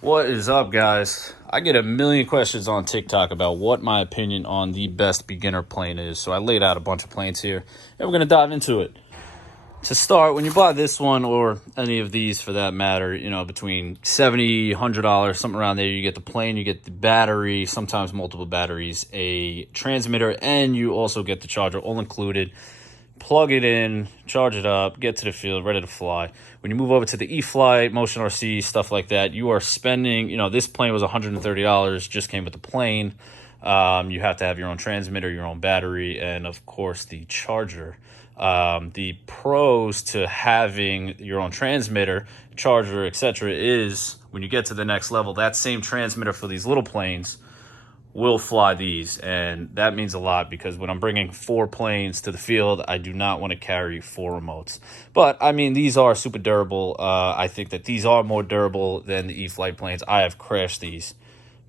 What is up, guys? I get a million questions on TikTok about what my opinion on the best beginner plane is. So I laid out a bunch of planes here, and we're going to dive into it. To start, when you buy this one, or any of these for that matter, between $70, $100, something around there, you get the plane, you get the battery, sometimes multiple batteries, a transmitter, and you also get the charger all included. Plug it in, charge it up, get to the field, ready to fly. When you move over to the E-Flite, Motion RC, stuff like that, you are spending, this plane was $130, just came with the plane. You have to have your own transmitter, your own battery, and of course the charger. The pros to having your own transmitter, charger, etc. is when you get to the next level, that same transmitter for these little planes will fly these, and that means a lot because when I'm bringing 4 planes to the field, I do not want to carry 4 remotes. But I mean, these are super durable. I think that these are more durable than the E-Flite planes. I have crashed these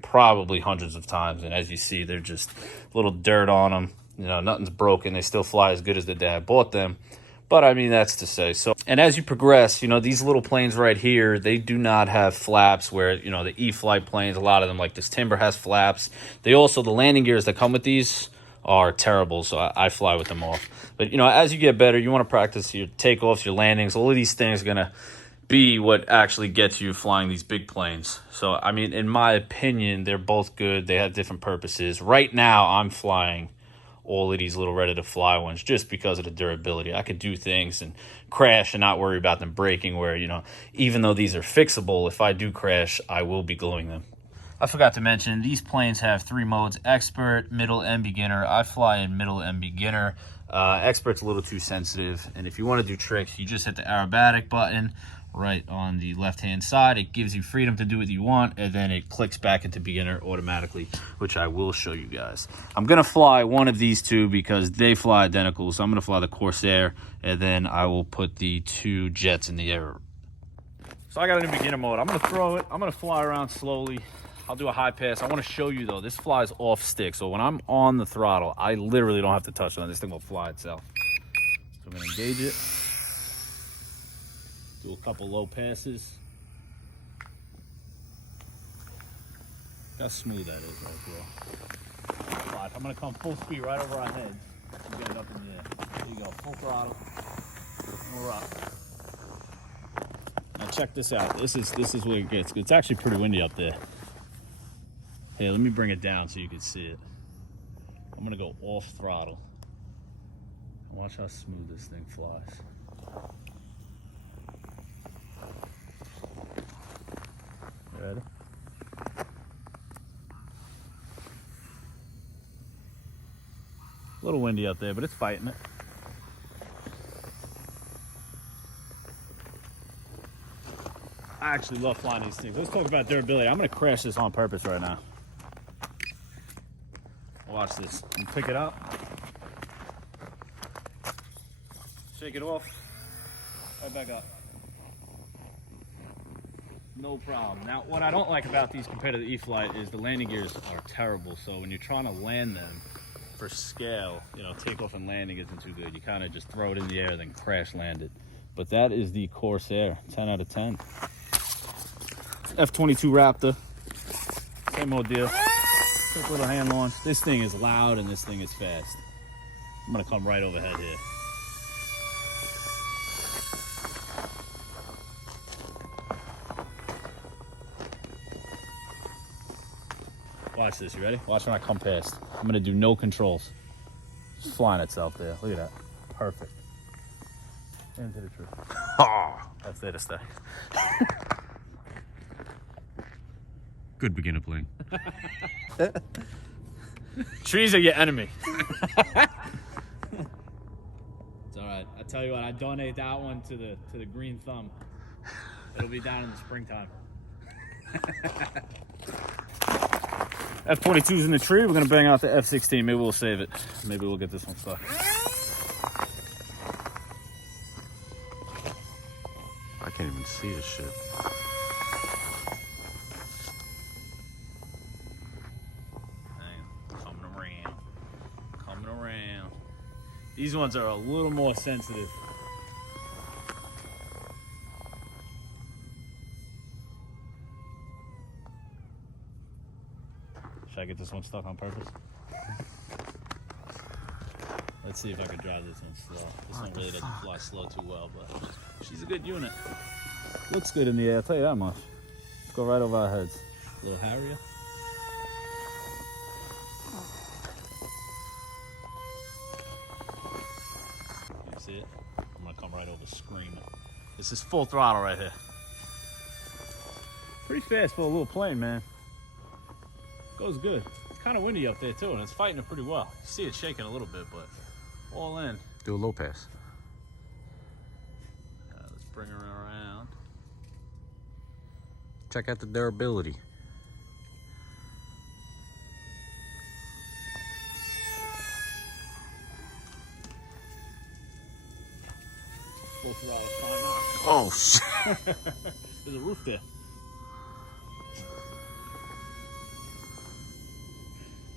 probably hundreds of times, and as you see, they're just a little dirt on them. Nothing's broken. They still fly as good as the day I bought them. But I mean, that's to say. So, and as you progress, these little planes right here, they do not have flaps where, the E-Flite planes, a lot of them like this Timber has flaps. They also, the landing gears that come with these are terrible. So I fly with them off. But, as you get better, you want to practice your takeoffs, your landings. All of these things are going to be what actually gets you flying these big planes. So, I mean, in my opinion, they're both good. They have different purposes. Right now, I'm flying all of these little ready-to-fly ones just because of the durability. I could do things and crash and not worry about them breaking where, even though these are fixable, if I do crash, I will be gluing them. I forgot to mention, these planes have 3 modes, expert, middle, and beginner. I fly in middle and beginner. Expert's a little too sensitive, and if you want to do tricks, you just hit the aerobatic button right on the left-hand side. It gives you freedom to do what you want, and then it clicks back into beginner automatically, which I will show you guys. I'm going to fly one of these two because they fly identical, so I'm going to fly the Corsair, and then I will put the 2 jets in the air. So I got it in beginner mode. I'm going to throw it. I'm going to fly around slowly. I'll do a high pass. I want to show you, though, this flies off stick, so when I'm on the throttle, I literally don't have to touch it. This thing will fly itself. So I'm going to engage it. Do a couple low passes. How smooth that is right there. I'm gonna come full speed right over our heads and get it up in the air. There you go, full throttle. And we're up. Now check this out. This is what it gets. It's actually pretty windy up there. Hey, let me bring it down so you can see it. I'm gonna go off throttle. Watch how smooth this thing flies. Ready? A little windy out there, but it's fighting it. I actually love flying these things. Let's talk about durability. I'm going to crash this on purpose right now. Watch this. I'm gonna pick it up. Shake it off. Right back up. No problem. Now, what I don't like about these compared to the E-Flite is the landing gears are terrible. So when you're trying to land them for scale, takeoff and landing isn't too good. You kind of just throw it in the air, then crash land it. But that is the Corsair, 10 out of 10. F-22 Raptor, same old deal. Quick little hand launch. This thing is loud and this thing is fast. I'm gonna come right overhead here. Watch this, you ready? Watch when I come past. I'm gonna do no controls. Just flying itself there. Look at that. Perfect. Into the tree. Oh, that's there to stay. Good beginner plane. Trees are your enemy. It's all right. I tell you what, I donate that one to the green thumb. It'll be down in the springtime. F-22's in the tree. We're gonna bang out the F-16. Maybe we'll save it. Maybe we'll get this one stuck. I can't even see this shit. Coming around. These ones are a little more sensitive. Should I get this one stuck on purpose? Let's see if I can drive this one slow. This one really doesn't fly slow too well, but she's a good unit. Looks good in the air, I'll tell you that much. Let's go right over our heads. Little Harrier. You see it? I'm gonna come right over screaming. This is full throttle right here. Pretty fast for a little plane, man. Goes good. It's kind of windy up there too, and it's fighting it pretty well. You see it shaking a little bit, but all in. Do a low pass. Let's bring her around. Check out the durability. Full throttle, fine knots. Oh shit! There's a roof there.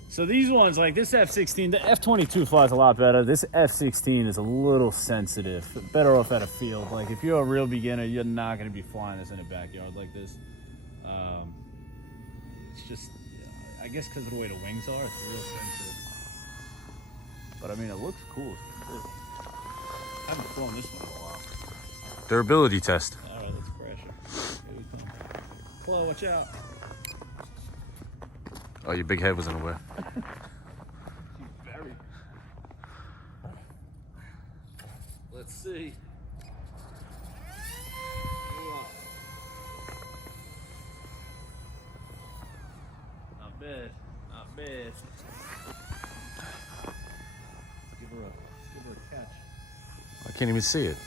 So these ones, like this F-16, the F-22 flies a lot better. This F-16 is a little sensitive. Better off at a field. Like if you're a real beginner, you're not going to be flying this in a backyard like this. It's just, I guess because of the way the wings are, it's real sensitive. But I mean, it looks cool. I haven't flown this one in a while. Durability test. All right, let's crash it. Here we come. Chloe, watch out. Oh, your big head was in the way. She's very. Let's see. Not bad. Not bad. Let's give her a catch. I can't even see it.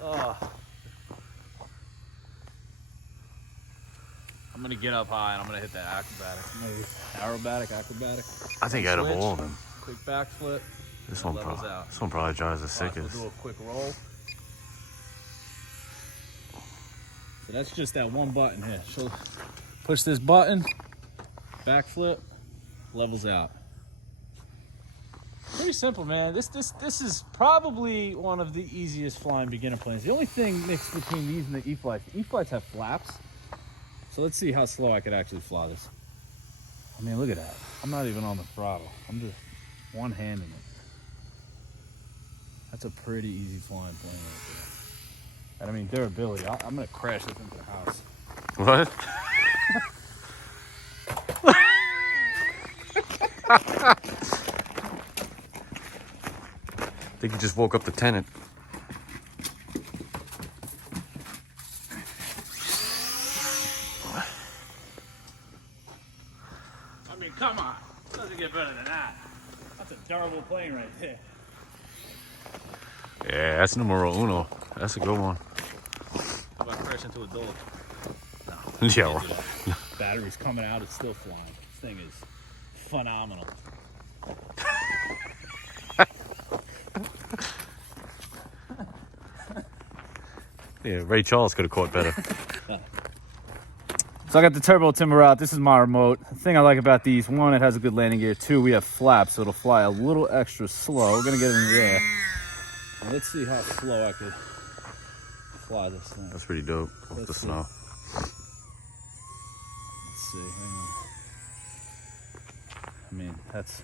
Oh. I'm gonna get up high and I'm gonna hit that acrobatic. Acrobatic. I think out of Switch, all of them, quick backflip. this and one, levels out. this one probably drives the Watch, sickest. we'll do a quick roll. So that's just that one button here. She'll push this button, backflip, levels out. Pretty simple, man. This is probably one of the easiest flying beginner planes. The only thing mixed between these and the E-Flites, the E-Flites have flaps. So let's see how slow I could actually fly this. I mean, look at that. I'm not even on the throttle. I'm just one-handing it. That's a pretty easy flying plane right there. And I mean, durability. I'm gonna crash this into the house. What? I think you just woke up the tenant. I mean, come on. It doesn't get better than that. That's a durable plane right there. Yeah, that's numero uno. That's a good one. How about crash into a dog? Yeah. Can't do that. Battery's coming out, it's still flying. This thing is phenomenal. Yeah, Ray Charles could have caught better. So I got the turbo timber out. This is my remote. The thing I like about these, one, it has a good landing gear. Two, we have flaps, so it'll fly a little extra slow. We're gonna get it in the air. And let's see how slow I could fly this thing. That's pretty dope with Let's the see. snow. Let's see. Hang on. I mean, those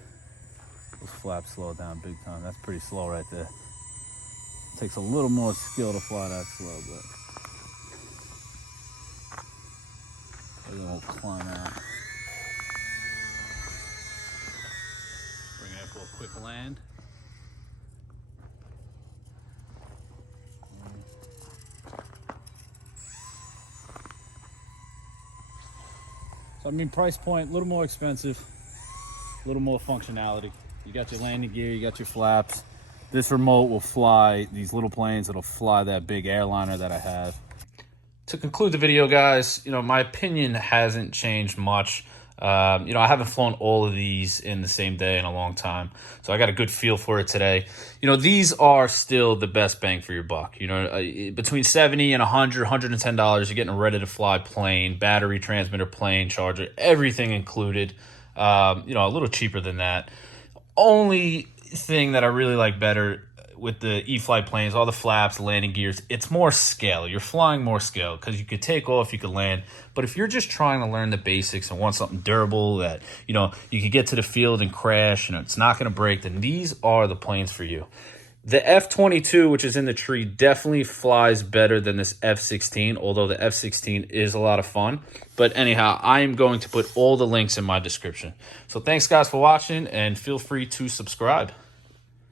flaps slow down big time. That's pretty slow right there. Takes a little more skill to fly that slow, but then we'll climb out. Bring it up for a quick land. So I mean, price point, a little more expensive, a little more functionality. You got your landing gear, you got your flaps. This remote will fly these little planes. It'll fly that big airliner that I have. To conclude the video, guys, my opinion hasn't changed much. I haven't flown all of these in the same day in a long time, so I got a good feel for it today. These are still the best bang for your buck. Between $70 and $100, $110, you're getting a ready-to-fly plane, battery, transmitter, plane, charger, everything included. A little cheaper than that. Only thing that I really like better with the E-Flite planes, all the flaps, landing gears, it's more scale. You're flying more scale because you could take off, you could land. But if you're just trying to learn the basics and want something durable that, you know, you could get to the field and crash and it's not going to break, then these are the planes for you. The F-22, which is in the tree, definitely flies better than this F-16, although the F-16 is a lot of fun. But anyhow, I am going to put all the links in my description. So thanks, guys, for watching, and feel free to subscribe.